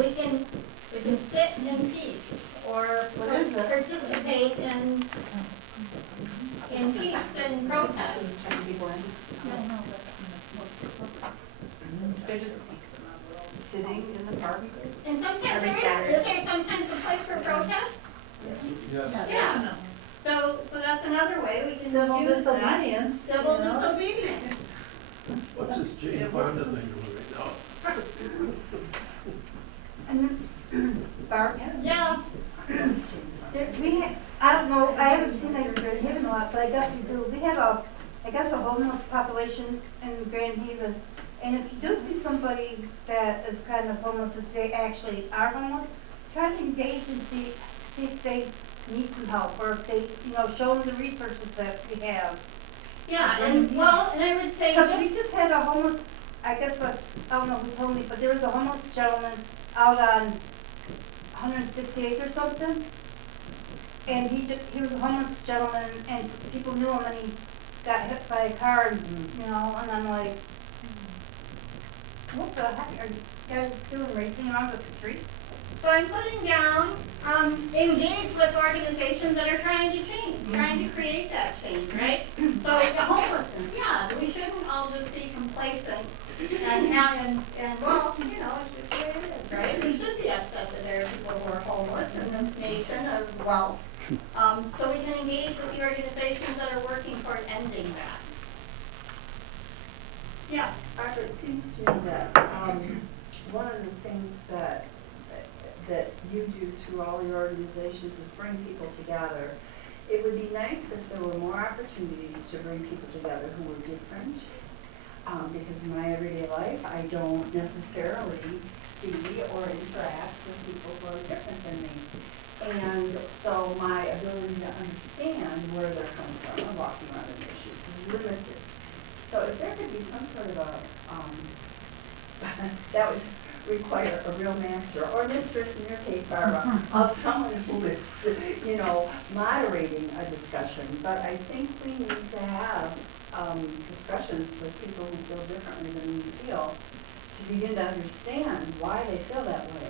we can sit in peace or participate in peace and protest. They're just sitting in the park. And sometimes Every is there sometimes a place for protest? Yes. Yeah. So that's another way we can Civil use that. disobedience. Civil you know? disobedience. What's this Jane Fonda thing doing right now? And Barb? Yeah. I don't know, I haven't seen that in Grand Haven a lot, but I guess we do. We have a homeless population in Grand Haven. And if you do see somebody that is kind of homeless, if they actually are homeless, try to engage and see if they need some help, or if they, show them the resources that we have. Yeah, and I would say Because we just had a homeless, I don't know who told me, but there was a homeless gentleman out on 168th or something. And he was a homeless gentleman, and people knew him, and he got hit by a car, and, and I'm like, what the heck are you guys doing, racing around the street? So I'm putting down, engage with organizations that are trying to change, trying to create that change, right? So the homelessness, yeah, we shouldn't all just be complacent and well, it's just the way it is, right? We should be upset that there are people who are homeless in this nation of wealth. So we can engage with the organizations that are working toward ending that. Yes. Barbara, it seems to me that one of the things that you do through all your organizations is bring people together. It would be nice if there were more opportunities to bring people together who were different. Because in my everyday life, I don't necessarily see or interact with people who are different than me. And so my ability to understand where they're coming from and walking around their issues is limited. So if there could be some sort of that would require a real master or mistress, in your case, Barbara, of someone who is, moderating a discussion. But I think we need to have discussions with people who feel differently than we feel to begin to understand why they feel that way.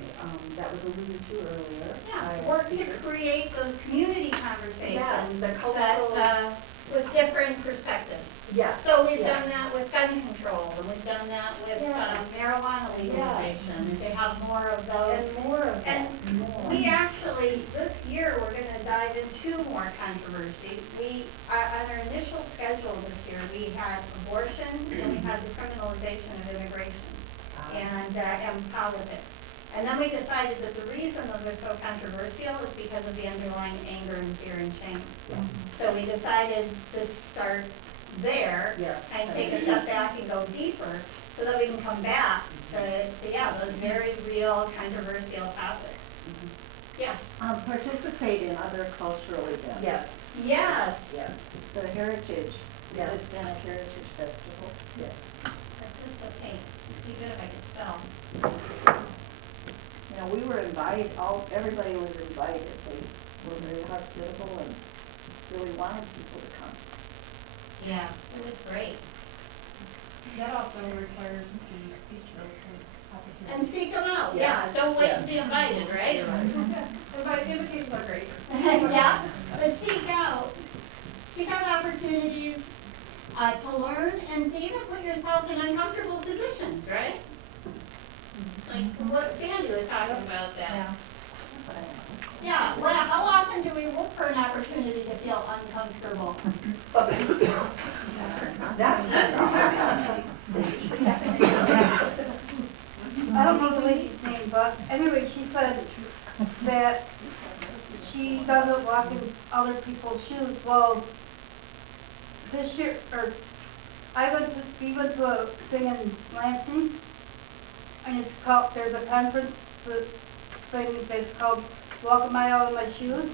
That was alluded to earlier. Yeah, work to create those community conversations Yes, the that, with different perspectives. Yes. So we've yes. done that with gun control, and we've done that with Yes. marijuana legalization. They have more of those. And more of And that. More. we actually, this year, we're going to dive into more controversy. On our initial schedule this year, we had abortion, and we had the criminalization of immigration and politics. And then we decided that the reason those are so controversial is because of the underlying anger and fear and shame. Yes. So we decided to start there Yes. and take a step back and go deeper so that we can come back to those very real controversial topics. Yes. Participate in other cultural events. Yes. Yes. Yes. The Heritage, the Yes. Hispanic Heritage Festival. Yes. Participate. Be good if I could spell. We were invited, everybody was invited. They were very hospitable and really wanted people to come. Yeah, it was great. That also requires to seek those opportunities. And seek them out. Yes. Yeah, don't wait to be Yes. invited, right? Invitations are great. Yeah, but seek out opportunities to learn and to even put yourself in uncomfortable positions, right? Like what Sandy was talking about that. Yeah, well, how often do we look for an opportunity to feel uncomfortable? I don't know the lady's name, but anyway, she said that she doesn't walk in other people's shoes. Well, this year, we went to a thing in Lansing, and it's called, there's a conference thing that's called Walk a Mile in My Shoes.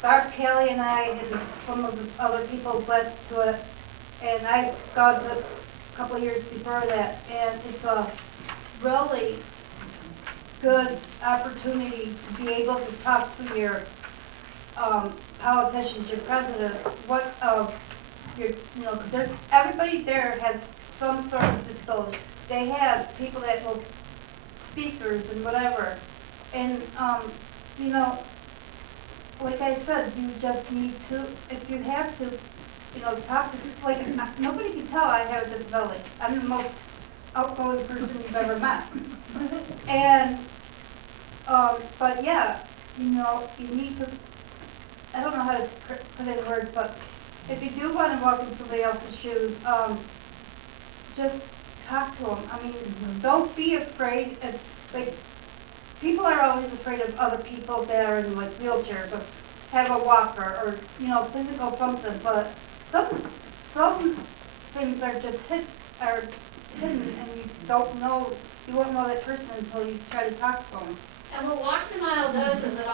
Barb Kelly and I and some of the other people went to it, and I'd gone to a couple of years before that, and it's a really good opportunity to be able to talk to your politicians, your president, because everybody there has some sort of disability. They have people that will speakers and whatever. And, you know, like I said, you just need to, if you have to, you know, talk to, like, nobody can tell I have a disability. I'm the most outgoing person you've ever met. And, but yeah, you know, you need to, I don't know how to put it in words, but if you do want to walk in somebody else's shoes, just talk to them. I mean, don't be afraid of, like, people are always afraid of other people that are in like wheelchairs or have a walker or, you know, physical something, but some things are just hidden and you don't know, you won't know that person until you try to talk to them. And what Walk the Mile does is it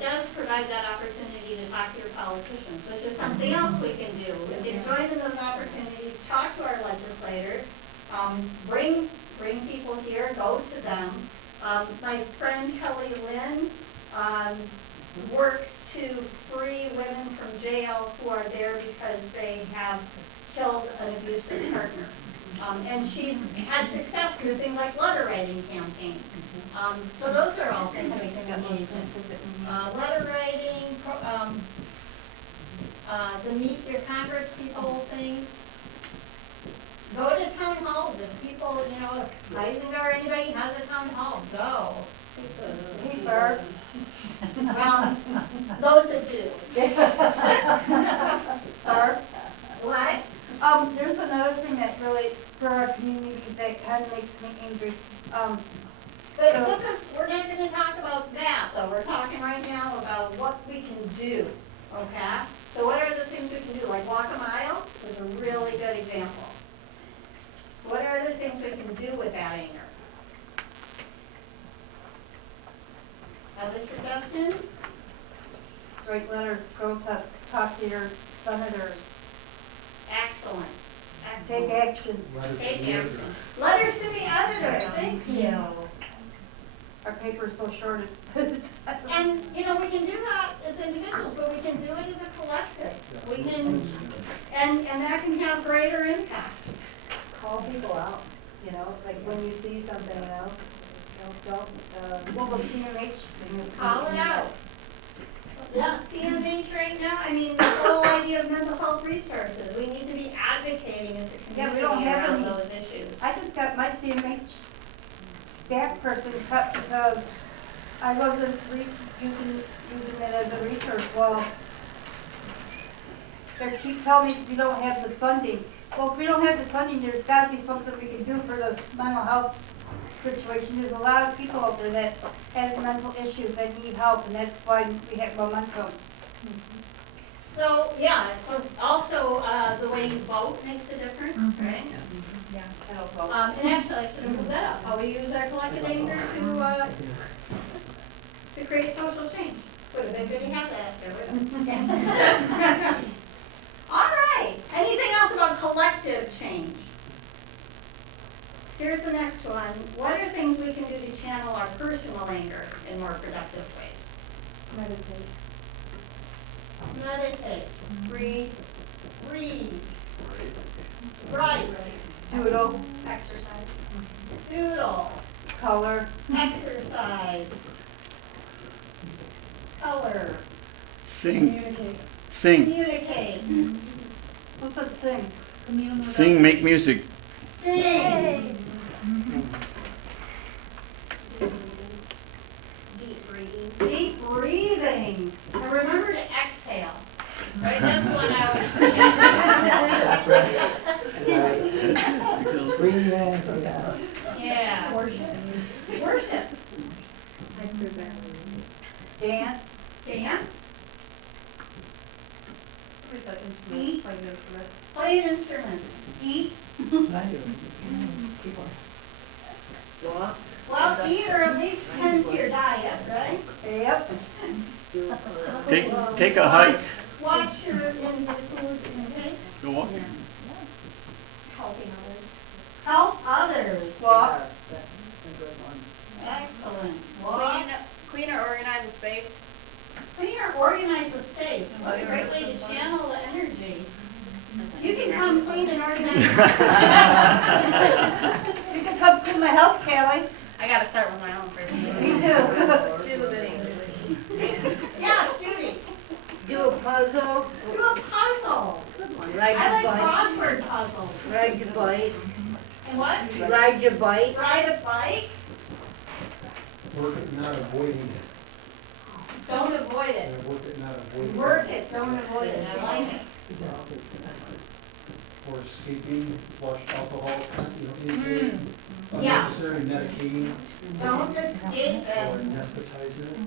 does provide that opportunity to talk to your politicians, which is something else we can do. We can join in those opportunities, talk to our legislators, bring people here, go to them. My friend Kelly Lynn works to free women from jail who are there because they have killed an abusive partner. And she's had success through things like letter writing campaigns. So those are all things we can engage in. Letter writing, the meet your congress people things. Go to town halls if people, you know, if Heisinger or anybody has a town hall, go. Hey, Barb. Well, those that do. Barb? What? There's another thing that really, for our community, that kind of makes me angry. But this is, we're not gonna talk about that, though. We're talking right now about what we can do, okay? So what are the things we can do? Like walk a mile was a really good example. What are the things we can do with that anger? Other suggestions? Write letters, protest, talk to your senators, Excellent, take excellent. action. Take action. Letters to the editor, thank you. Our paper's so short. And, you know, we can do that as individuals, but we can do it as a collective. We can, and that can have greater impact. Call people out, you know, like when you see something, you know, don't, Well, the CMH thing is. Call it out. Yeah, CMH right now, I mean, the whole idea of mental health resources, we need to be advocating as a Yeah, we community don't have around any. those issues. I just got my CMH staff person cut because I wasn't using it as a resource. Well, they keep telling me we don't have the funding. Well, if we don't have the funding, there's gotta be something we can do for the mental health situation. There's a lot of people out there that have mental issues that need help, and that's why we have Momentum. So, yeah, so also, the way you vote makes a difference, right? Yeah. I don't vote. And actually, I should have moved that up, how we use our collective anger to create social change. Would have been good to have that there, wouldn't it? All right, anything else about collective change? So here's the next one. What are things we can do to channel our personal anger in more productive ways? Meditate, read, write, Doodle, exercise, doodle, color, exercise, color, Sing, sing, communicate, who said sing? sing, make music. sing. Deep breathing. Deep breathing. And remember to exhale. Right, that's one I always forget. That's right. Breathe in, breathe out. Yeah. Worship. Worship. Dance, Dance. Somebody said instrument, play an instrument. Play an instrument. eat, I do. Keep on. Walk. Well, eat or at least tend to your diet, right? yep, Take a hike, Watch your food intake. go walking. Helping others. Help others. walk, Yes, that's a good one. Excellent. Walk. Clean or organize the space. Clean or organize the space. What a great way to channel the energy. You can come clean and organize. you can come clean my house, Kelly. I gotta start with my own first. Me too. She's a bit anxious. Yes, Judy, Do a puzzle, do a puzzle. ride I like your bike, crossword puzzles. ride your bike, And what? ride your bike. Ride a bike? Work it, not avoiding it. Don't avoid it. And work it, not avoiding it. Work it, don't avoid it. I like it. Or escaping, flush alcohol, intake, Yeah. unnecessary medicating, Don't escape or it. anesthetizing it.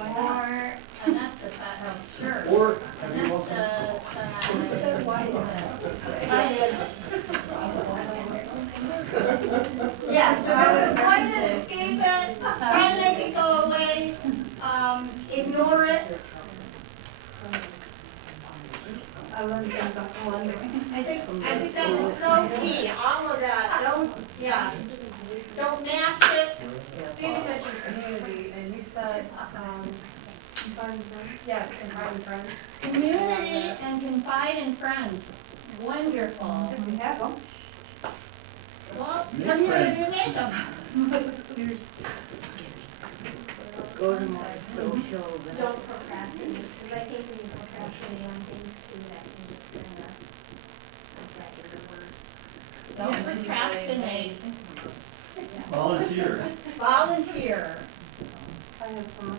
Or anesthetize, oh, sure. Or, have you also? Yeah, so avoid it, escape it, try to make it go away, ignore it. I learned that about wondering. I think that is so key, all of that, don't mask it. Steve mentioned community, and you said, yes, confide in friends. Community and confide in friends, wonderful. If we have them. Well, Make come here friends. and make them. Go to my social events. Don't procrastinate, because I think when you procrastinate on things too, that can just kind of make that get worse. Don't procrastinate, Volunteer. volunteer. I have some.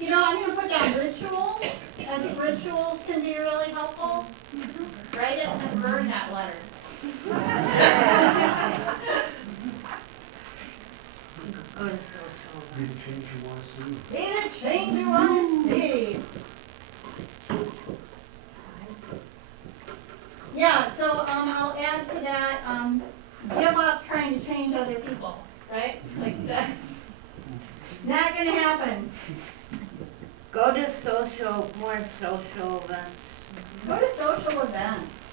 You know, I'm gonna put down ritual, I think rituals can be really helpful. Write it and then burn that letter. Go to social events. Be the change you want to see. Be the change you wanna see. Yeah, so, I'll add to that, give up trying to change other people, right? Like that's not gonna happen. Go to more social events. Go to social events.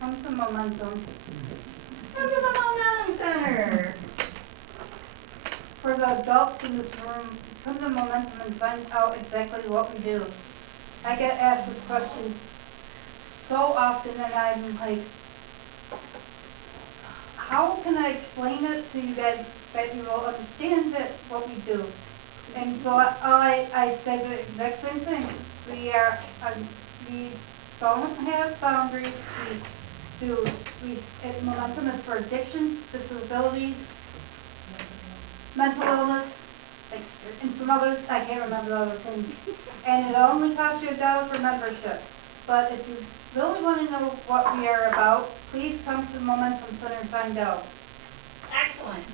Come to Momentum. Come to the Momentum Center. For the adults in this room, come to Momentum and find out exactly what we do. I get asked this question so often and I'm like, how can I explain it to you guys that you will understand that what we do? And so I say the exact same thing. We don't have boundaries, Momentum is for addictions, disabilities, mental illness, and some other, I can't remember the other things. And it only costs you $1 for membership. But if you really want to know what we are about, please come to the Momentum Center and find out. Excellent.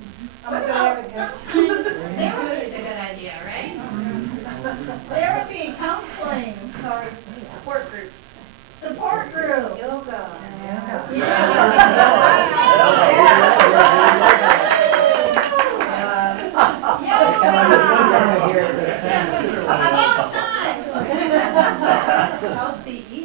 I'm What a good about advocate. sometimes therapy is a good idea, right? Therapy, counseling, Sorry. support groups. Support groups. Yoga. About time. Healthy eating.